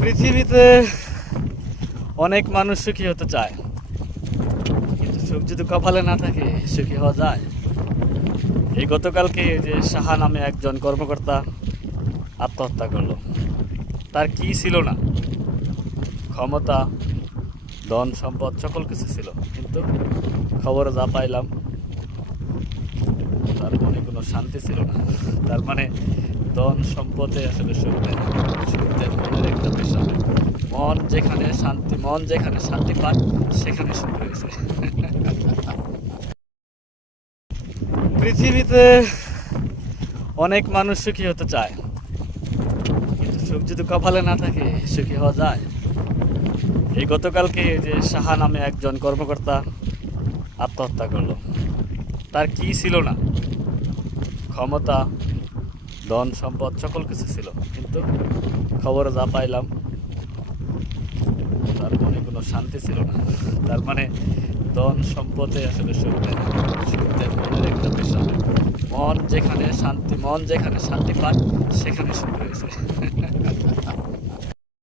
পৃথিবীতে অনেক মানুষ সুখী হতে চায়, কিন্তু সুখ যদি কপালে না থাকে সুখী হওয়া যায়? এই গতকালকে যে সাহা নামে একজন কর্মকর্তা আত্মহত্যা করলো। তার কি ছিল না? ক্ষমতা, ধন সম্পদ সকল কিছু ছিল, কিন্তু খবরে যা পাইলাম তার মনে কোনো শান্তি ছিল না। তার মানে ধন সম্পদে আসলে সুখ দেয় না। সুখ দেয় মনের একটা বিষয়। মন যেখানে শান্তি পায় সেখানে সুখ রয়েছে। পৃথিবীতে অনেক মানুষ সুখী হতে চায়, কিন্তু সুখ যদি কপালে না থাকে সুখী হওয়া যায়? এই গতকালকে যে সাহা নামে একজন কর্মকর্তা আত্মহত্যা করলো। তার কি ছিল না? ক্ষমতা, ধন সম্পদ সকল কিছু ছিল, কিন্তু খবরে যা পাইলাম তার মনে কোনো শান্তি ছিল না। তার মানে ধন সম্পদে আসলে সুখ দেয় না। সুখ দেয় মনের একটা বিষয়। মন যেখানে শান্তি পায় সেখানে সুখ রয়েছে।